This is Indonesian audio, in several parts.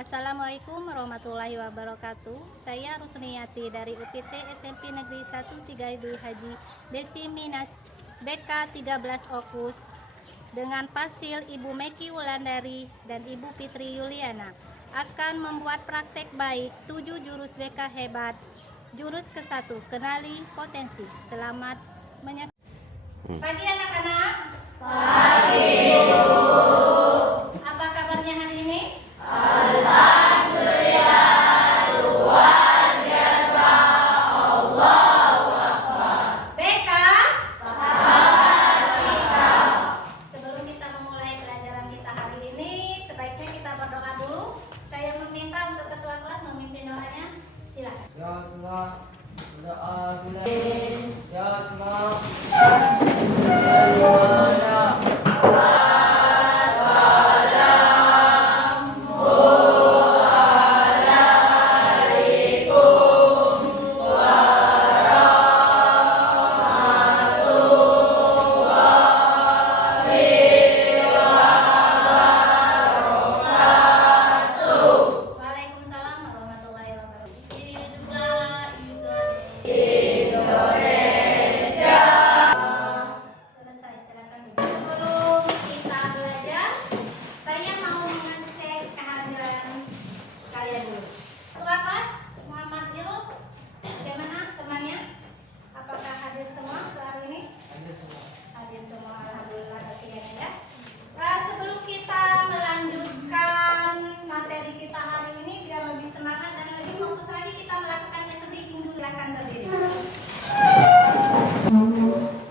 Assalamualaikum warahmatullahi wabarakatuh. Saya Rusniyati dari UPT SMP Negeri 132 Haji Desiminasi BK 13 Okus dengan Pasil Ibu Meki Wulandari dan Ibu Fitri Yuliana akan membuat praktek baik 7 jurus BK hebat. Jurus ke-1, kenali potensi. Selamat menyaksikan. Pagi anak-anak. Pagi. Apa kabarnya hari ini? Alhamdulillah, luar biasa. Allahu Akbar. BK, sahabat kita. Sebelum kita memulai pelajaran kita hari ini, sebaiknya kita berdoa dulu. Saya meminta untuk ketua kelas memimpin doanya. Silakan. Ya Allah, doa bulan. Ya Allah. Waalaikumsalam warahmatullahi wabarakatuh. Hiduplah Indonesia. Selesai, silakan. Sebelum kita belajar, saya mau mengecek kehadiran kalian dulu. Ketua kelas Muhammad Irul, bagaimana temannya? Apakah hadir semua untuk hari ini? Hadir semua, alhamdulillah. Ya. Sebelum kita melanjutkan materi kita hari ini, biar lebih semangat dan lebih fokus lagi, kita melakukan tes speaking dulu. Silakan berdiri.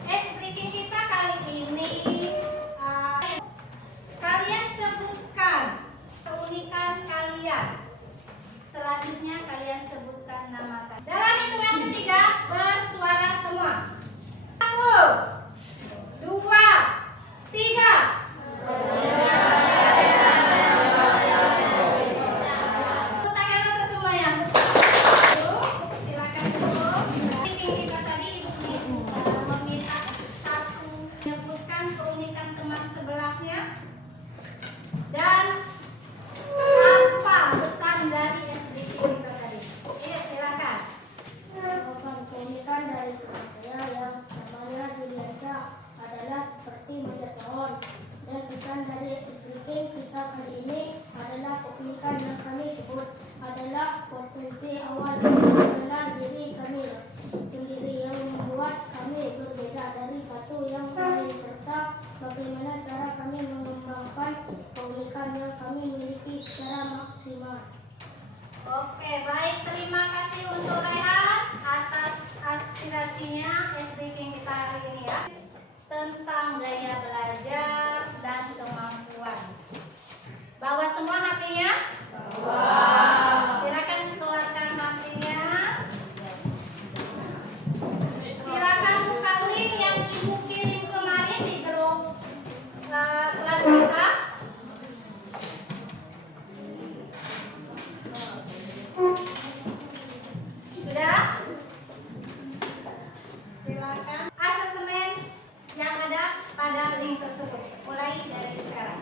Tes speaking kita kali ini, kalian sebutkan keunikan kalian. Selanjutnya kalian sebutkan nama kalian. Dalam hitungan ketiga, bersuara semua. 1, 2, 3. Tangan atas semua ya. Silakan dulu. Kita tadi meminta satu menyebutkan keunikan teman sebelahnya dan apa pesan dari SDG kita tadi. Iya, silakan. Keunikan dari teman saya yang namanya Juliansa adalah seperti manjat pohon, dan pesan dari speaking kita kali ini adalah keunikan yang kami sebut adalah potensi awal adalah diri kami sendiri yang membuat kami berbeda dari satu yang lain, serta bagaimana cara kami mengembangkan keunikan yang kami miliki secara maksimal. Oke, baik. Terima kasih untuk Rehan atas aspirasinya SDG kita hari ini ya. Tentang gaya belajar dan kemampuan. Bawa semua HP-nya? Bawa. Silakan keluarkan HP-nya. Silakan buka link yang Ibu kirim kemarin di grup kelas kita. Sudah? Silakan asesmen yang ada pada link tersebut mulai dari sekarang.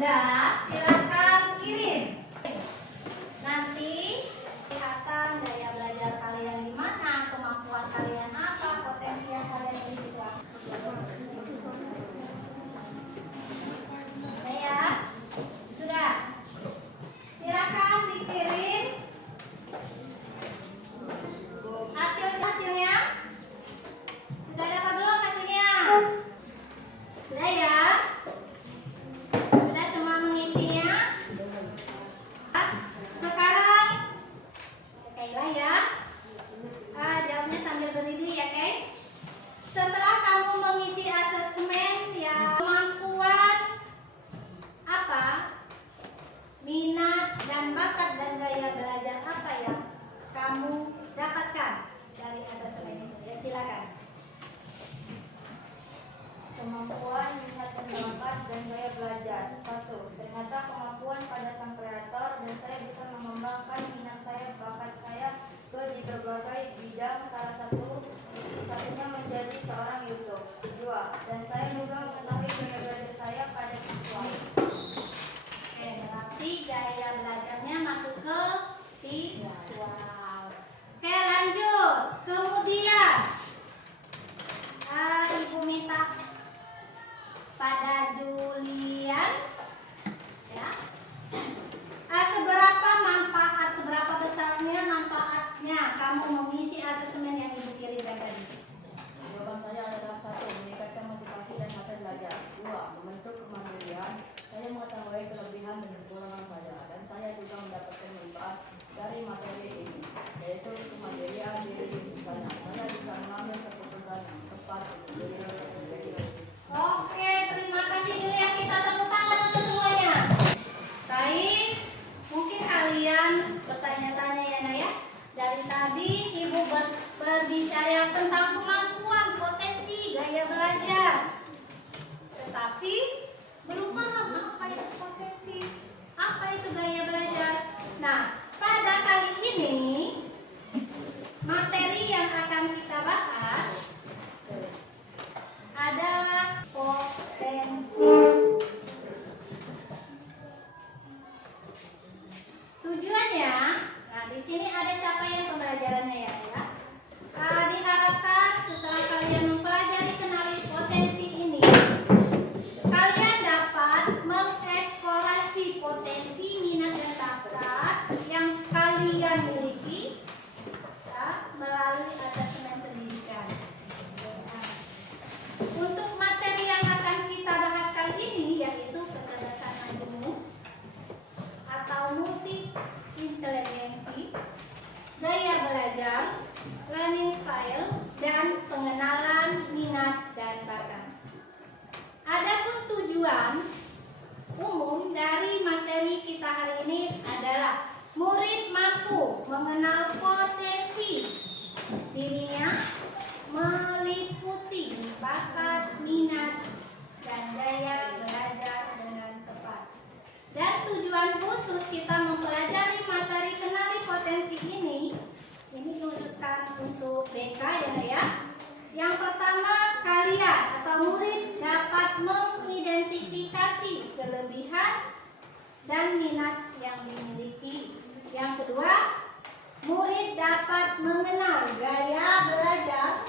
sudah, silakan kirim. Nanti kelihatan gaya belajar kalian gimana, kemampuan kalian apa, potensi yang kalian miliki apa. Udah ya? Sudah. Silakan dikirim hasilnya. Sudah dapat belum hasilnya? Sudah ya? Sudah semua mengisinya? Sekarang Kayla ya. Jawabnya sambil berdiri ya, Kay. Setelah kamu mengisi asesmen ya, kemampuan apa, minat dan bakat dan gaya belajar apa yang kamu dapatkan dari asesmen itu? Ya, silakan. Kemampuan, minat dan bakat dan gaya belajar. 1. Ternyata kemampuan pada sang kreator dan saya bisa mengembangkan minat saya, bakat saya di berbagai bidang, salah satunya menjadi seorang YouTube. 2. Dan saya juga mengetahui gaya belajar saya pada visual. Oke, berarti gaya belajarnya masuk ke visual. Oke, lanjut. Kemudian Ibu minta pada Julian ya. Seberapa besarnya manfaatnya kamu mengisi asesmen yang Ibu kirimkan tadi? Jawaban saya adalah 1. Meningkatkan motivasi dan mata belajar. 2. Membentuk kemandirian. Saya mengetahui kelebihan dan kekurangan saya, dan saya juga mendapatkan manfaat dari materi ini, yaitu kemandirian diri saya. Saya bisa mengambil keputusan yang tepat untuk diri saya. Oke, terima kasih Julian. Kita tepuk tangan untuk semuanya. Baik, mungkin kalian bertanya-tanya ya, Naya. Dari tadi Ibu berbicara tentang kemampuan, potensi, gaya belajar. Tetapi belum paham apa itu potensi, apa itu gaya belajar. Nah, pada kali ini materi yang akan kita bahas adalah potensi. Tujuannya, nah di sini ada capaian pembelajarannya ya. Diharapkan setelah kalian mempelajari kenali potensi ini, kalian dapat mengeksplorasi potensi, minat dan bakat yang kalian miliki ya, melalui asesmen pendidikan. Untuk materi yang akan kita bahas kali ini yaitu kecerdasan majemuk atau multi intelijensi, gaya belajar, learning style, dan pengenalan minat dan bakat. Adapun tujuan umum dari materi kita hari ini adalah murid mampu mengenal potensi dirinya, meliputi bakat, minat, dan gaya belajar dengan tepat. Dan tujuan khusus kita mempelajari materi kenali potensi ini khususkan untuk BK ya. Yang pertama, kalian atau murid dapat mengidentifikasi kelebihan dan minat yang dimiliki. Yang kedua, murid dapat mengenal gaya belajar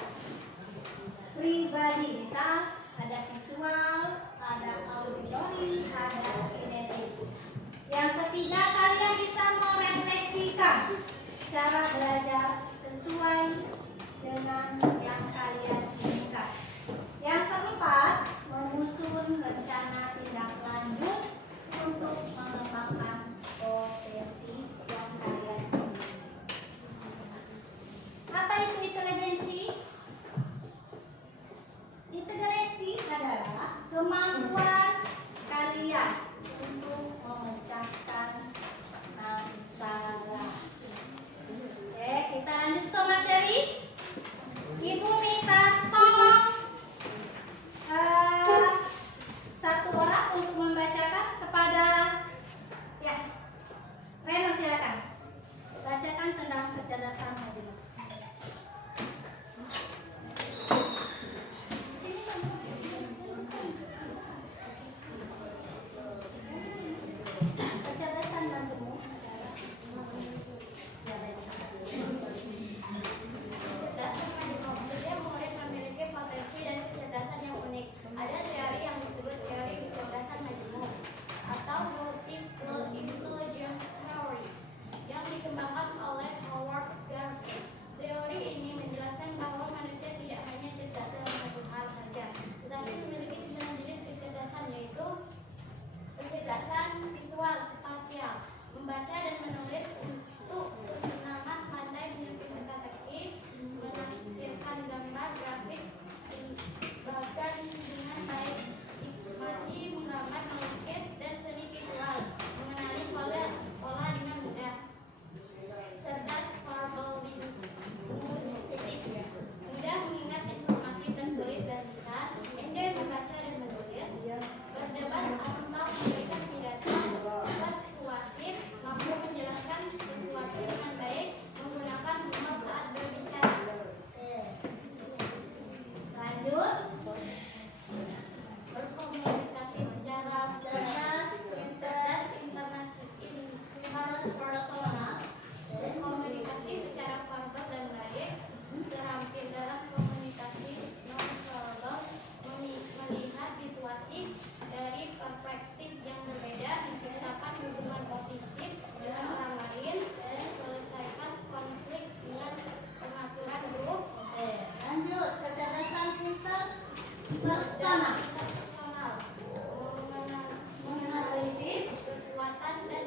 pribadi, misal ada visual, ada auditori, ada kinesis. Yang ketiga, kalian bisa merefleksikan cara belajar sesuai dengan yang kalian inginkan. Yang keempat, menyusun rencana tindak lanjut untuk mengembangkan potensi yang kalian miliki. Apa itu intelijensi? Intelijensi adalah kemampuan kalian untuk memecahkan masalah. Oke, kita lanjut ke materi. Ibu Bersama. Personal, menganalisis kekuatan dan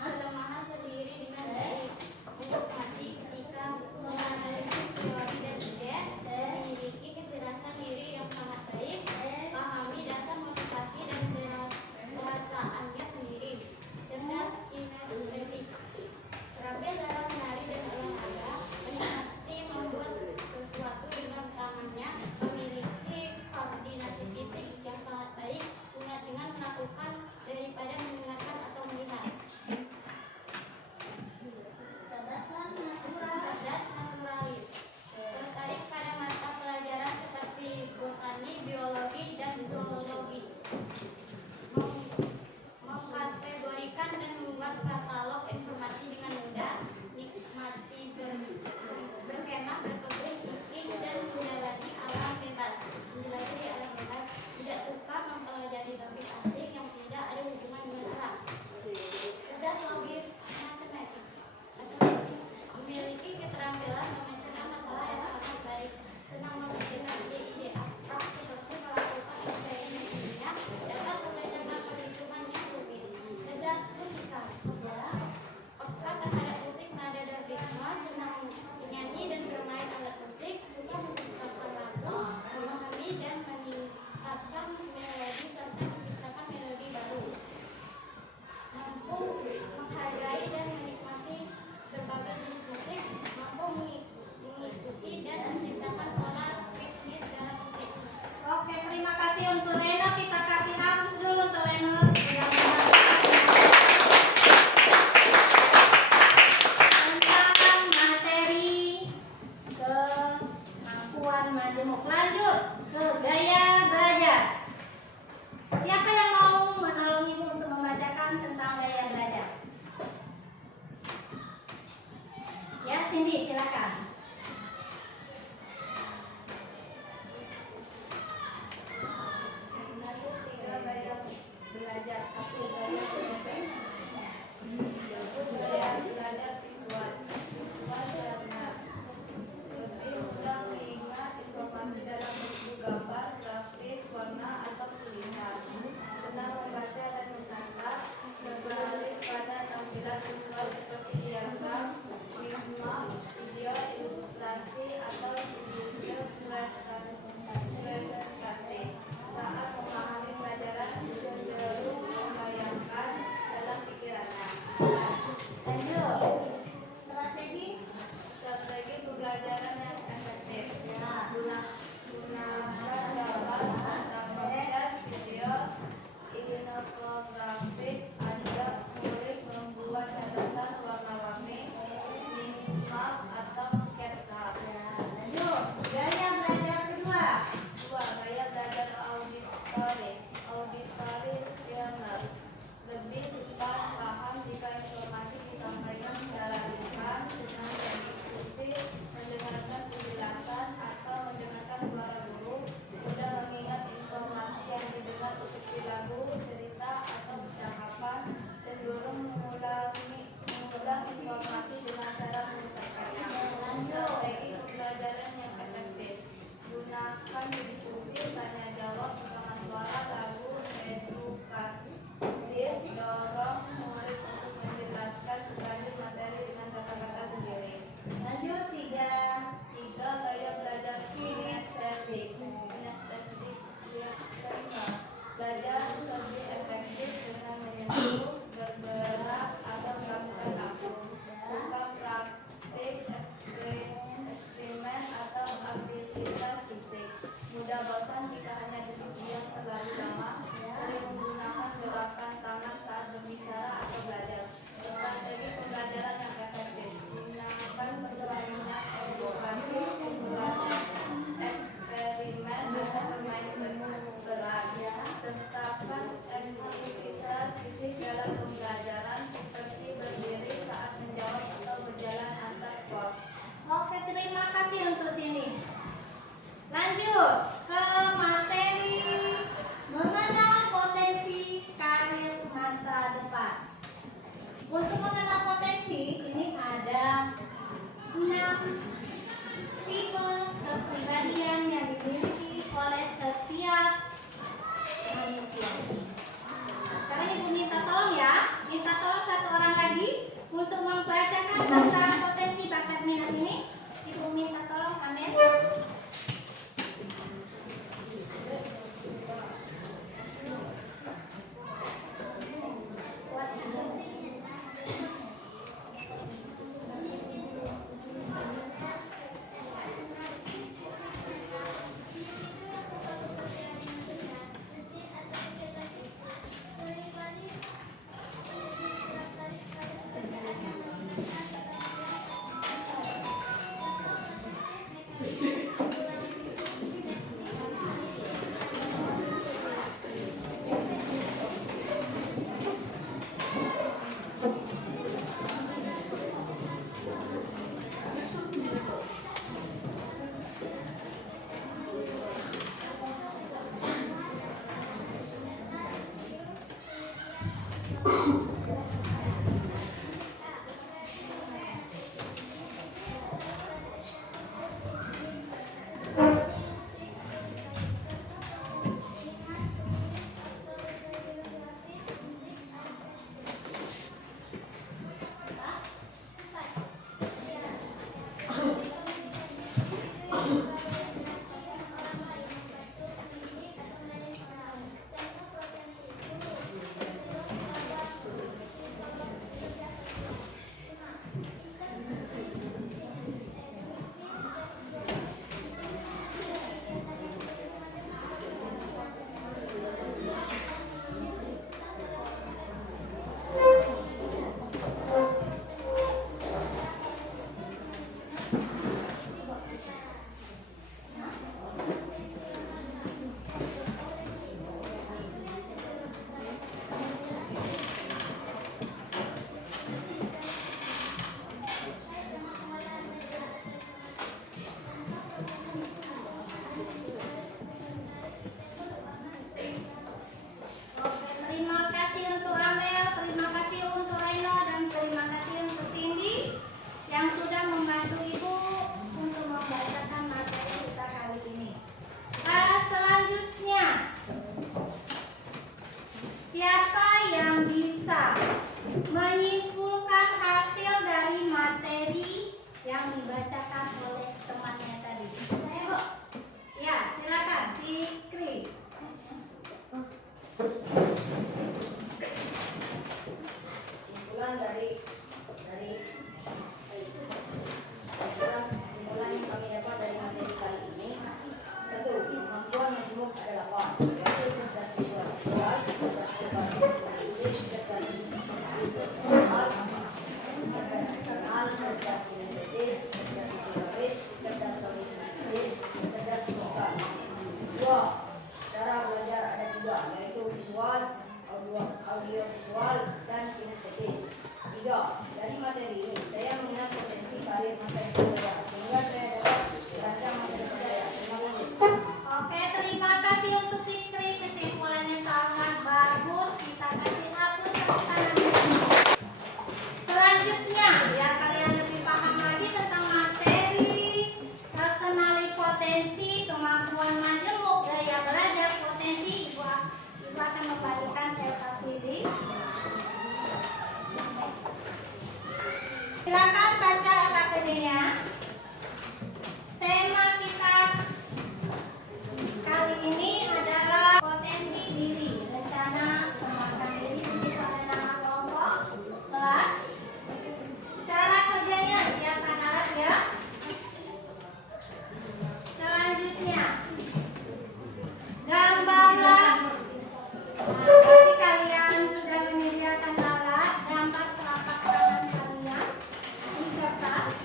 kelemahan sendiri dengan baik, menikmati ketika menganalisis teori dan ide, memiliki kecerdasan diri yang sangat baik, pahami dasar motivasi dan perasaannya sendiri, cerdas kinestetik, terampil dalam menari dan olahraga, menikmati membuat sesuatu dengan tangannya, memiliki koordinasi fisik yang sangat baik, ingat dengan melakukan daripada mendengarkan atau melihat. Cerdas naturalis, tertarik pada mata pelajaran seperti botani, biologi, dan zoologi, mengkategorikan dan membuat katalog informasi dengan mudah, nikmati berkemah, berkebun, hiking, dan menjelajahi alam bebas, tidak suka mempelajari topik asing yang tidak ada hubungan dengan alam. Cerdas logis, matematis, memiliki keterampilan memecahkan masalah yang sangat baik, senang memikirkan ide-ide abstrak seperti melakukan eksperimen ilmiah, dapat mengerjakan perhitungan yang rumit. Cerdas musikal, peka terhadap musik nada dan ritme, senang menyanyi dan bermain alat musik, suka menciptakan lagu, memahami dan meningkatkan melodi serta menciptakan melodi baru. Mampu menghargai dan menikmati berbagai jenis musik, mampu mengikuti dan menciptakan pola ritmis dalam musik. Oke, terima kasih untuk Reno. Kita kasih hapus dulu untuk Reno. Tentang materi kemampuan majemuk. Lanjut ke gaya belajar. Siapa yang mau menolong Ibu untuk membacakan tentang gaya belajar? Ya, Cindy, silakan. Lanjut 3 gaya belajar. 1 gaya belajar. Gaya belajar visual. Visual karena lebih mudah mengingat informasi dalam bentuk gambar, grafis, warna, atau tulisan. Senang membaca dan mencatat, berbalik pada tampilan visual seperti diagram, map, video, ilustrasi, atau video presentasi. Saat memahami pelajaran, cenderung membayangkan dalam pikirannya. Lanjut. Strategi pembelajaran yang efektif. Gunakan gambar atau podcast, video, infografik, ada murid membuat catatan warna-warni, map atau sketsa. Lanjut. Gaya belajar kedua. 2. Gaya belajar auditory learner. Lebih cepat paham jika informasi disampaikan secara lisan, senang berdiskusi, mendengarkan penjelasan atau mendengarkan suara guru, mudah mengingat informasi yang didengar seperti lagu, cerita, atau percakapan, cenderung mengulang informasi dengan cara mengucapkannya. Strategi pembelajaran yang efektif. Gunakan diskusi, tanya jawab, perkembangan suara, lagu, edukatif, dorong murid untuk menjelaskan kembali materi dengan kata-kata sendiri. Lanjut 3. 3. Gaya belajar kinestetik. Belajar lebih efektif dengan menyentuh, bergerak, atau melakukan langsung. Suka praktik, eksperimen, atau aktivitas fisik. Mudah bosan jika hanya duduk diam terlalu lama. Sering menggunakan gerakan tangan saat berbicara atau belajar. Strategi pembelajaran yang efektif. Gunakan permainan edukatif, simulasi, eksperimen, atau bermain berat. Sertakan aktivitas fisik dalam pembelajaran seperti berdiri saat menjawab atau berjalan antar pos. Oke, terima kasih untuk sini. Lanjut ke materi mengenal potensi karir masa depan. Untuk mengenal potensi, ini ada 6 tipe kepribadian yang dimiliki Oke, terima kasih untuk Amel, terima kasih untuk Reno, dan terima kasih untuk Cindy yang sudah membantu Ibu untuk membacakan materi kita kali ini. Selanjutnya, siapa yang bisa menyimpulkan hasil dari materi yang dibacakan oleh temannya tadi? Ayo, ya, silakan, Fikri. Kesimpulan kesimpulan yang kami dapat dari materi kali ini. 1. Kemampuan majmuk ada 8, yaitu cerdas visual, cerdas verbal, cerdas visual, cerdas kinesis, cerdas visualis, cerdas logistis, cerdas vokal. 2. Cara belajar ada 3, yaitu visual, audio visual, dan kinestetis. 3. Dari materi ini saya mengenal potensi karir masa depan saya, sehingga saya dapat merancang masa depan saya. Terima kasih. Oke, terima kasih untuk Fikri. Kesimpulannya sangat bagus. Kita kasih hapus tepuk tangan. Selanjutnya, biar kalian lebih paham lagi tentang materi, kenali potensi, kemampuan majemuk, daya belajar, potensi. Ibu akan membagikan kertas pilih. Silakan baca OKPD-nya. Tema kita kali ini adalah potensi diri, rencana kembangkan diri. Di situ ada nama kelompok, kelas. Cara kerjanya siapkan alat ya. Selanjutnya, gambarlah. Tadi kalian sudah menyediakan alat, gambar telapak tangan kalian di kertas.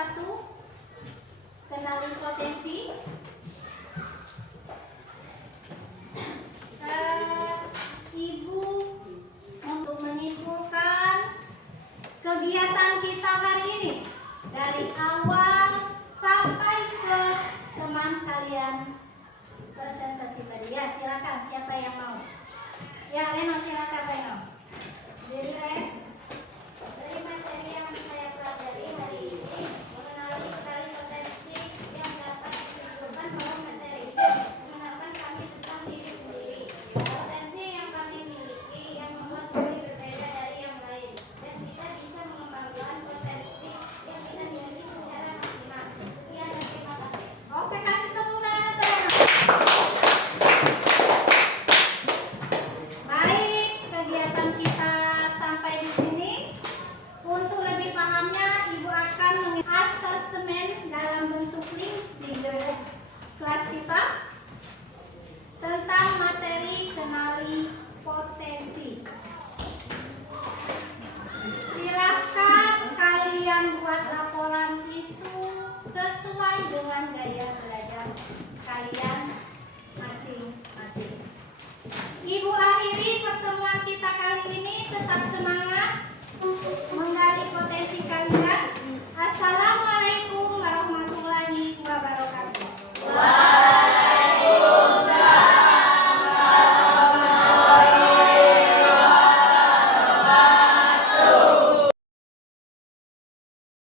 satu, kenali potensi. Ibu untuk menyimpulkan kegiatan kita hari ini dari awal sampai ke teman kalian presentasi tadi. Ya, silakan siapa yang mau. Ya, Reno silakan Reno. Jadi, Ren.